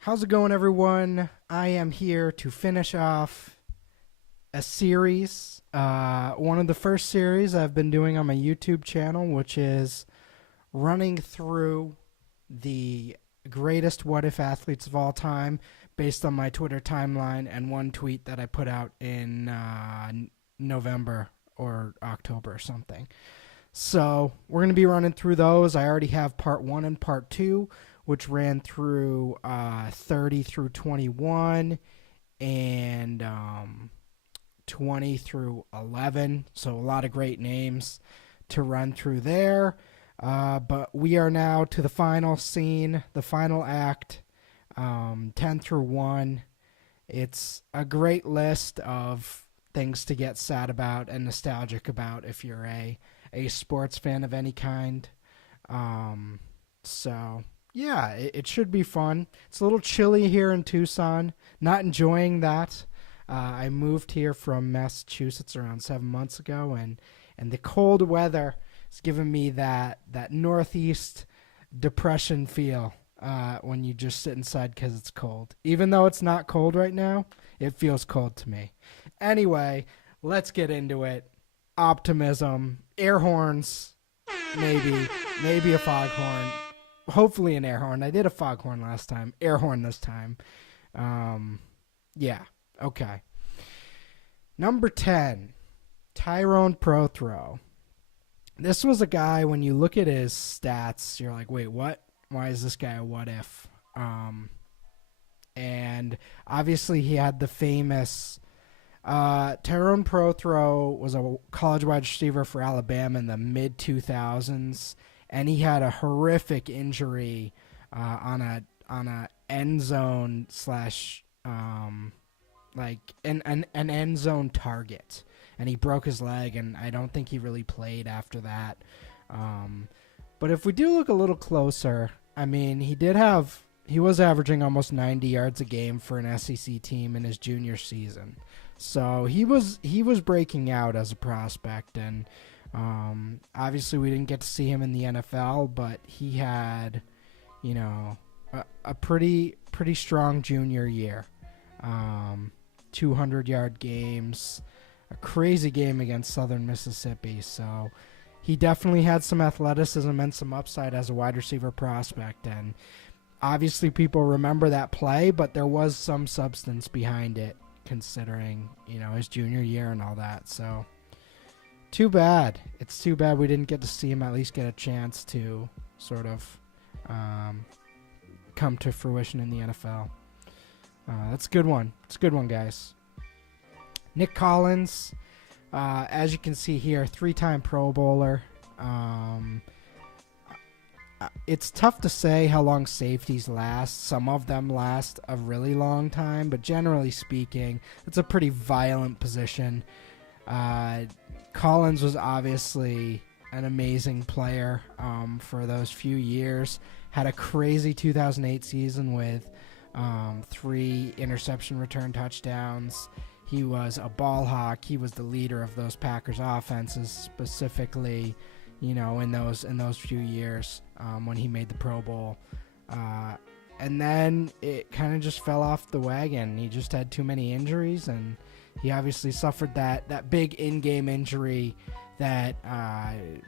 How's it going, everyone? I am here to finish off a series, one of the first series I've been doing on my YouTube channel, which is running through the greatest what if athletes of all time based on my Twitter timeline and one tweet that I put out in November or October or something. So we're going to be running through those. I already have part one and part two, which ran through 30 through 21 and 20 through 11. So a lot of great names to run through there. But we are now to the final scene, the final act, 10 through 1. It's a great list of things to get sad about and nostalgic about if you're a sports fan of any kind. So, yeah, it should be fun. It's a little chilly here in Tucson. Not enjoying that. I moved here from Massachusetts around 7 months ago, and the cold weather has given me that northeast depression feel when you just sit inside because it's cold. Even though it's not cold right now, it feels cold to me. Anyway, let's get into it. Optimism, air horns, maybe a foghorn, hopefully an air horn. I did a foghorn last time, air horn this time. Yeah, okay. Number 10, Tyrone Prothro. This was a guy, when you look at his stats, you're like, wait, what? Why is this guy a what if? And obviously he had the famous Tyrone Prothro was a college wide receiver for Alabama in the mid 2000s, and he had a horrific injury on a end zone slash like an end zone target, and he broke his leg, and I don't think he really played after that. But if we do look a little closer, I mean, he was averaging almost 90 yards a game for an SEC team in his junior season. So he was breaking out as a prospect, and obviously we didn't get to see him in the NFL, but he had, a pretty strong junior year. 200-yard games, a crazy game against Southern Mississippi. So he definitely had some athleticism and some upside as a wide receiver prospect, and obviously people remember that play, but there was some substance behind it considering, his junior year and all that. So too bad. It's too bad we didn't get to see him at least get a chance to sort of come to fruition in the NFL. That's a good one. It's a good one, guys. Nick Collins, as you can see here, 3-time Pro Bowler. It's tough to say how long safeties last. Some of them last a really long time, but generally speaking, it's a pretty violent position. Collins was obviously an amazing player for those few years. Had a crazy 2008 season with 3 interception return touchdowns. He was a ball hawk. He was the leader of those Packers offenses, specifically, in those few years when he made the Pro Bowl. And then it kind of just fell off the wagon. He just had too many injuries, and he obviously suffered that big in-game injury that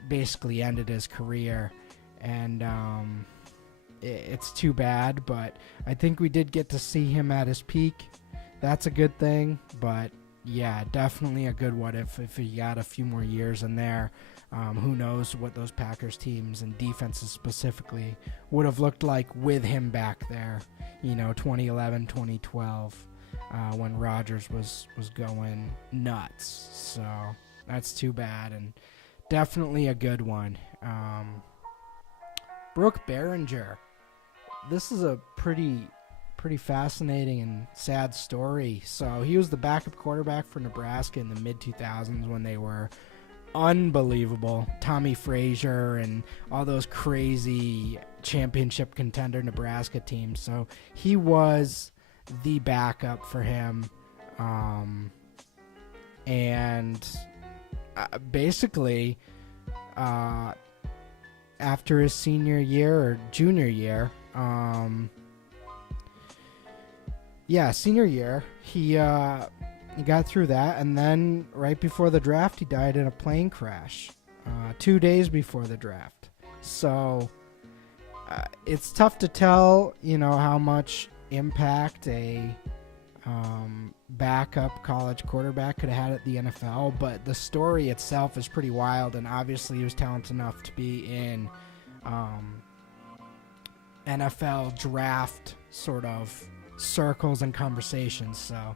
basically ended his career. And it's too bad, but I think we did get to see him at his peak. That's a good thing, but yeah, definitely a good what if he got a few more years in there. Who knows what those Packers teams and defenses specifically would have looked like with him back there, 2011, 2012, when Rodgers was going nuts. So that's too bad, and definitely a good one. Brooke Behringer. This is a pretty fascinating and sad story. So he was the backup quarterback for Nebraska in the mid-2000s when they were unbelievable. Tommy Frazier and all those crazy championship contender Nebraska teams. So he was the backup for him. And basically, after his senior year or junior year, yeah, senior year, he got through that, and then right before the draft, he died in a plane crash. 2 days before the draft. So it's tough to tell, how much impact a backup college quarterback could have had at the NFL, but the story itself is pretty wild, and obviously he was talented enough to be in NFL draft sort of circles and conversations, so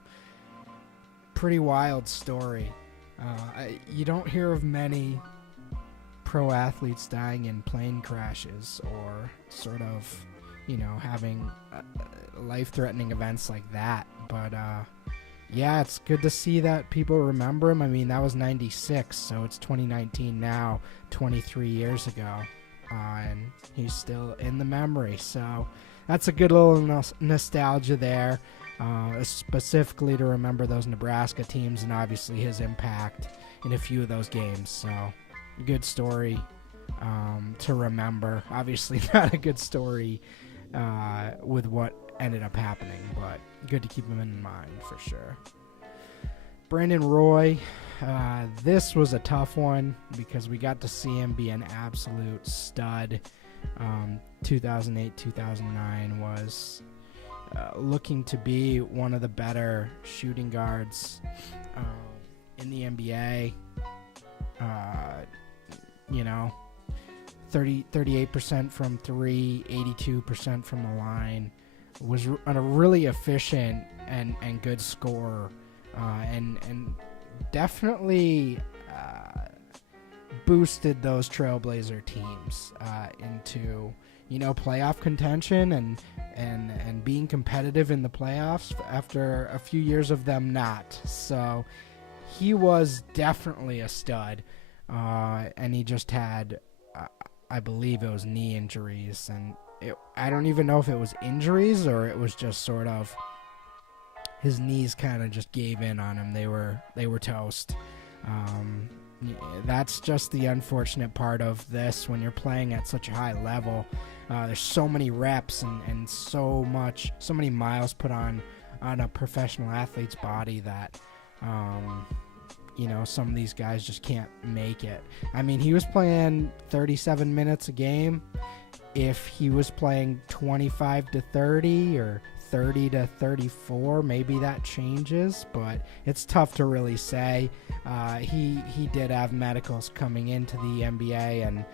pretty wild story. You don't hear of many pro athletes dying in plane crashes or sort of, having life-threatening events like that. But, yeah, it's good to see that people remember him. I mean, that was 96, so it's 2019 now, 23 years ago. And he's still in the memory. So that's a good little nostalgia there, specifically to remember those Nebraska teams and obviously his impact in a few of those games. So good story to remember. Obviously not a good story with what ended up happening, but good to keep him in mind for sure. Brandon Roy, this was a tough one because we got to see him be an absolute stud. 2008-2009 was looking to be one of the better shooting guards in the NBA. 38% from three, 82% from the line. Was a really efficient and good scorer, and definitely boosted those Trailblazer teams into playoff contention and being competitive in the playoffs after a few years of them not. So he was definitely a stud, and he just had I believe it was knee injuries, and I don't even know if it was injuries or it was just sort of his knees kind of just gave in on him. They were toast. That's just the unfortunate part of this when you're playing at such a high level. There's so many reps and so many miles put on a professional athlete's body that some of these guys just can't make it. I mean, he was playing 37 minutes a game. If he was playing 25 to 30 or 30 to 34, maybe that changes, but it's tough to really say. He did have medicals coming into the NBA, and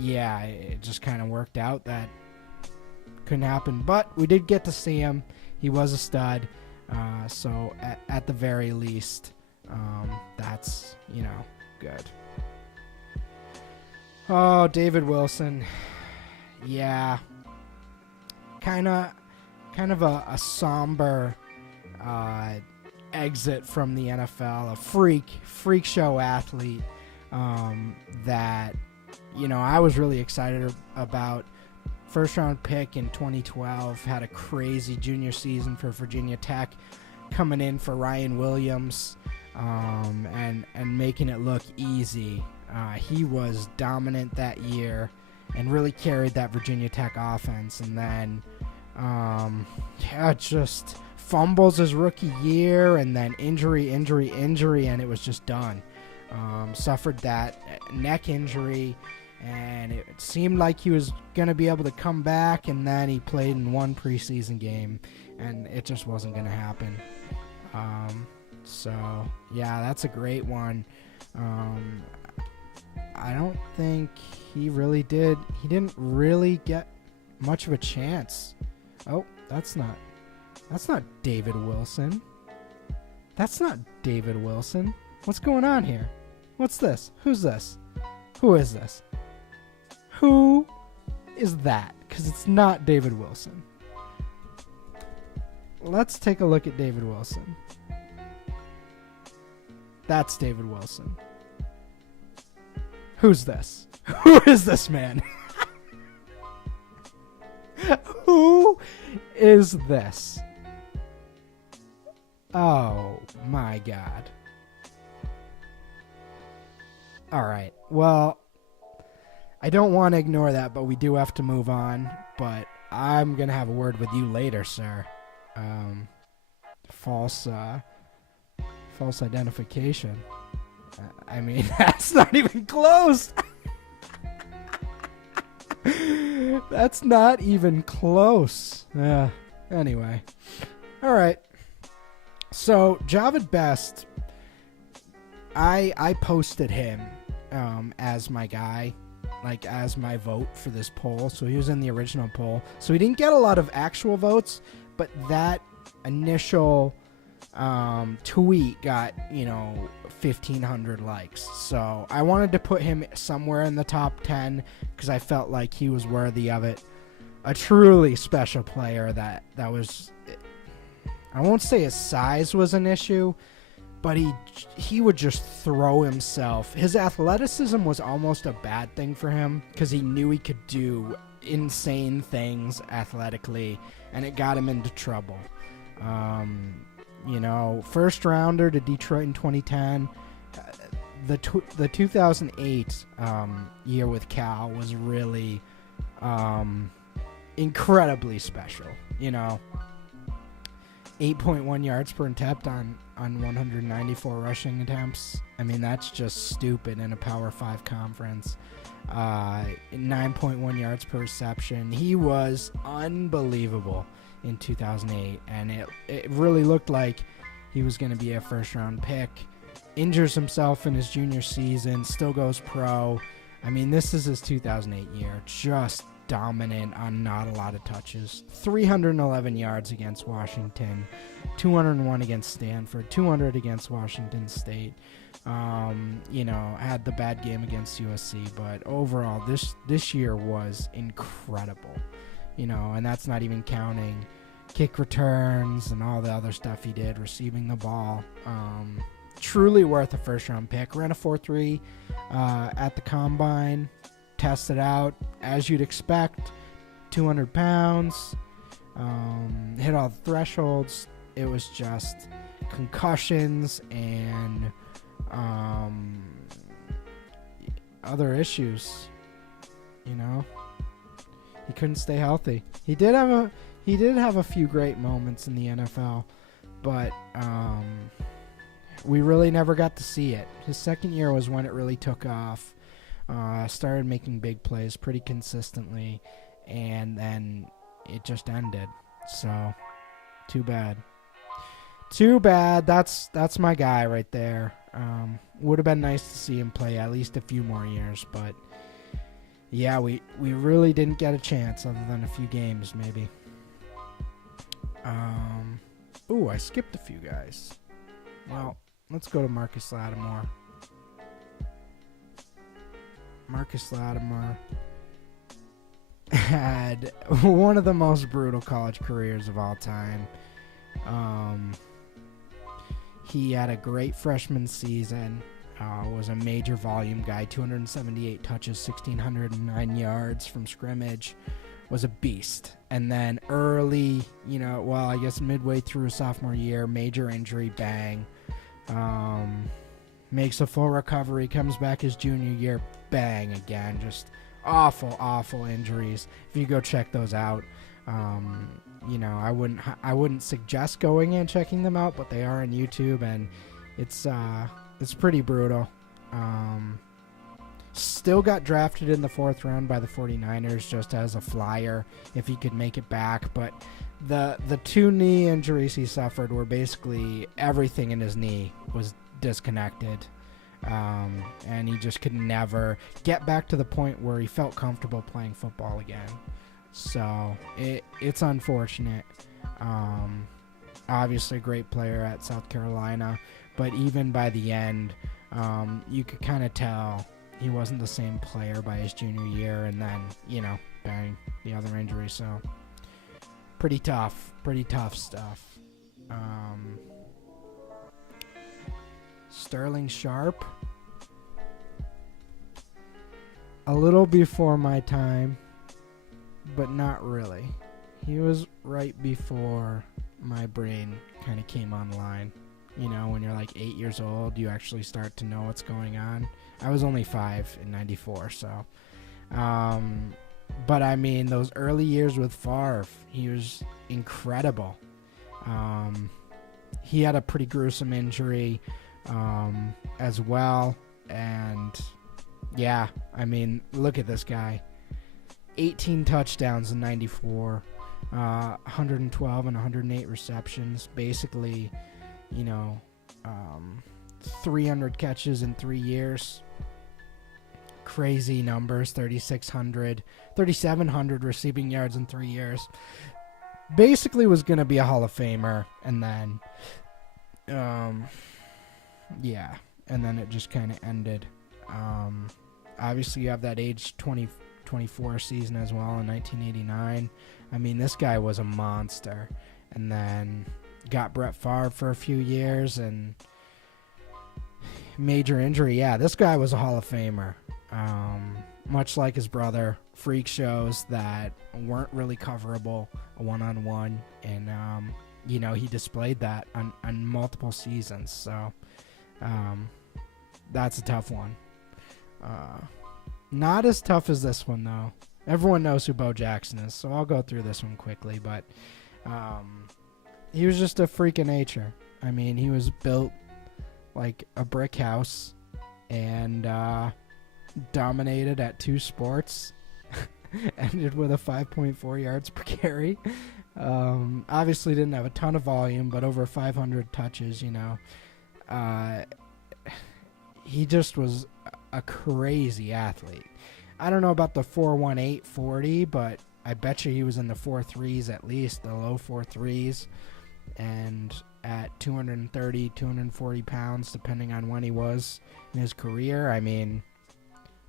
it just kind of worked out that couldn't happen. But we did get to see him. He was a stud, so at the very least, that's good. Oh, David Wilson. Yeah. Kind of a somber exit from the NFL. A freak show athlete that, I was really excited about. First round pick in 2012. Had a crazy junior season for Virginia Tech. Coming in for Ryan Williams and making it look easy. He was dominant that year and really carried that Virginia Tech offense. And then, just fumbles his rookie year, and then injury, and it was just done. Suffered that neck injury, and it seemed like he was going to be able to come back, and then he played in one preseason game, and it just wasn't going to happen. That's a great one. I don't think he really did. He didn't really get much of a chance. Oh, that's not David Wilson. That's not David Wilson. What's going on here? What's this? Who's this? Who is this? Who is that? Because it's not David Wilson. Let's take a look at David Wilson. That's David Wilson. Who's this? Who is this man? Who is this? Oh my God. All right. Well, I don't want to ignore that, but we do have to move on. But I'm going to have a word with you later, sir. false identification. I mean, that's not even close. That's not even close. Yeah. Anyway. All right. So Javid Best, I posted him as my guy, like as my vote for this poll. So he was in the original poll. So he didn't get a lot of actual votes, but that initial tweet got 1,500 likes. So I wanted to put him somewhere in the top 10 because I felt like he was worthy of it. A truly special player that was, I won't say his size was an issue, but he would just throw himself. His athleticism was almost a bad thing for him because he knew he could do insane things athletically, and it got him into trouble. First rounder to Detroit in 2010. The 2008 year with Cal was really incredibly special. 8.1 yards per attempt on 194 rushing attempts. I mean, that's just stupid in a Power 5 conference. 9.1 yards per reception. He was unbelievable in 2008, and it really looked like he was going to be a first-round pick. Injures himself in his junior season, still goes pro. I mean, this is his 2008 year. Just dominant on not a lot of touches. 311 yards against Washington, 201 against Stanford, 200 against Washington State. Had the bad game against USC, but overall, this year was incredible. And that's not even counting kick returns and all the other stuff he did, receiving the ball. Truly worth a first-round pick. Ran a 4.3 at the Combine. Tested out, as you'd expect, 200 pounds. Hit all the thresholds. It was just concussions and other issues. He couldn't stay healthy. He did have a few great moments in the NFL, but we really never got to see it. His second year was when it really took off. Started making big plays pretty consistently, and then it just ended. So, too bad. Too bad. That's my guy right there. Would have been nice to see him play at least a few more years, but yeah, we really didn't get a chance other than a few games maybe. I skipped a few guys. Well, let's go to Marcus Lattimore. Marcus Lattimore had one of the most brutal college careers of all time. He had a great freshman season, was a major volume guy, 278 touches, 1,609 yards from scrimmage, was a beast. And then early, midway through his sophomore year, major injury, bang. Makes a full recovery, comes back his junior year, bang again. Just awful injuries. If you go check those out, I wouldn't suggest going and checking them out, but they are on YouTube, and it's pretty brutal. Still got drafted in the 4th round by the 49ers just as a flyer if he could make it back, but the 2 knee injuries he suffered were basically everything in his knee was disconnected, and he just could never get back to the point where he felt comfortable playing football again. So it's unfortunate. Obviously a great player at South Carolina, but even by the end, you could kind of tell he wasn't the same player by his junior year, and then bang, the other injury. So pretty tough stuff. Sterling Sharp, a little before my time, but not really. He was right before my brain kind of came online. When you're like 8 years old, you actually start to know what's going on. I was only 5 in 94, so. But I mean, those early years with Favre, he was incredible. He had a pretty gruesome injury as well. And, yeah, I mean, look at this guy. 18 touchdowns in 94, 112 and 108 receptions. Basically, 300 catches in 3 years. Crazy numbers, 3,700 receiving yards in 3 years. Basically was going to be a Hall of Famer, and then, and then it just kind of ended. Obviously, you have that age 24 season as well in 1989. I mean, this guy was a monster. And then got Brett Favre for a few years, and major injury. Yeah, this guy was a Hall of Famer. Much like his brother, freak shows that weren't really coverable one-on-one, and he displayed that on multiple seasons. So that's a tough one. Not as tough as this one, though. Everyone knows who Bo Jackson is, so I'll go through this one quickly. But he was just a freak of nature. I mean, he was built like a brick house and dominated at 2 sports. Ended with a 5.4 yards per carry. Obviously didn't have a ton of volume, but over 500 touches, he just was a crazy athlete. I don't know about the 4.18 40, but I bet you he was in the 4.3s at least, the low 4.3s. And at 230, 240 pounds, depending on when he was in his career, I mean,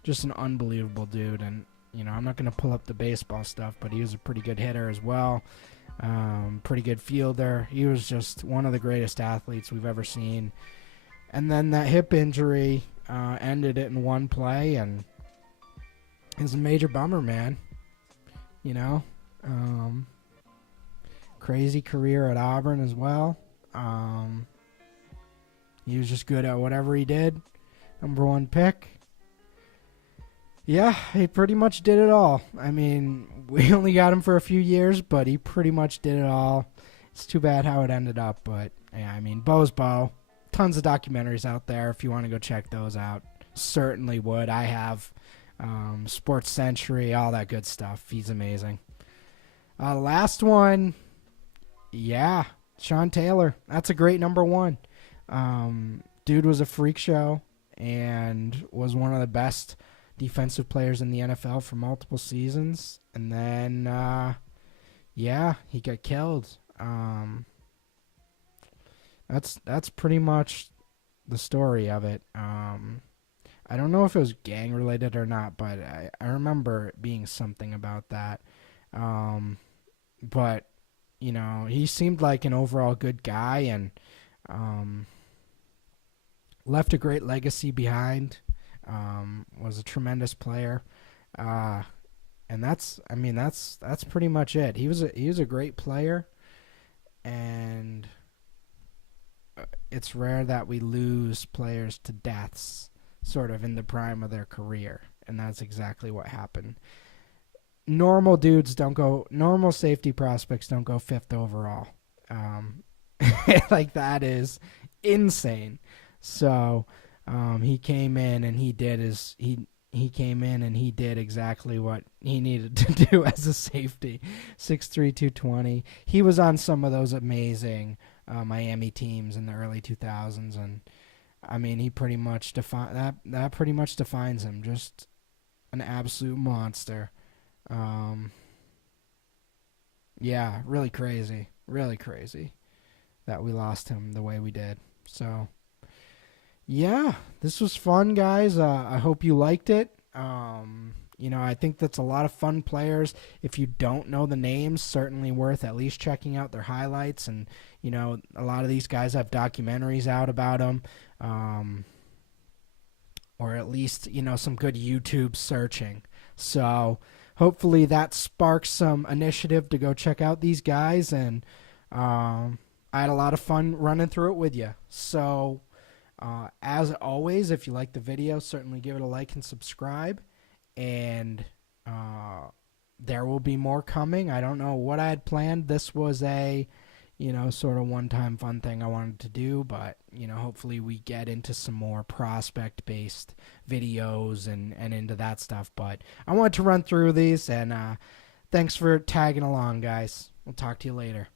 just an unbelievable dude. And, I'm not going to pull up the baseball stuff, but he was a pretty good hitter as well. Pretty good fielder. He was just one of the greatest athletes we've ever seen. And then that hip injury ended it in one play, and it was a major bummer, man. Crazy career at Auburn as well. He was just good at whatever he did. Number 1 pick. Yeah, he pretty much did it all. I mean, we only got him for a few years, but he pretty much did it all. It's too bad how it ended up, but yeah, I mean, Bo's Bo. Tons of documentaries out there if you want to go check those out. Certainly would. I have Sports Century, all that good stuff. He's amazing. Last one, yeah, Sean Taylor. That's a great number 1. Dude was a freak show and was one of the best defensive players in the NFL for multiple seasons. And then, he got killed. That's pretty much the story of it. I don't know if it was gang related or not, but I remember it being something about that. But he seemed like an overall good guy, and left a great legacy behind. Was a tremendous player. And that's pretty much it. He was a great player, and it's rare that we lose players to deaths sort of in the prime of their career, and that's exactly what happened. Normal safety prospects don't go 5th overall. Like, that is insane. So he came in and he did exactly what he needed to do as a safety. 6'3", 220. He was on some of those amazing Miami teams in the early 2000s, and I mean, he pretty much that pretty much defines him. Just an absolute monster. Yeah, really crazy that we lost him the way we did. So, yeah, this was fun, guys. I hope you liked it. I think that's a lot of fun players. If you don't know the names, certainly worth at least checking out their highlights. And, a lot of these guys have documentaries out about them. Or at least, some good YouTube searching. So hopefully that sparks some initiative to go check out these guys. And I had a lot of fun running through it with you. So as always, if you like the video, certainly give it a like and subscribe. And there will be more coming. I don't know what I had planned. This was a, sort of one-time fun thing I wanted to do, but, hopefully we get into some more prospect-based videos and into that stuff. But I wanted to run through these, and thanks for tagging along, guys. We'll talk to you later.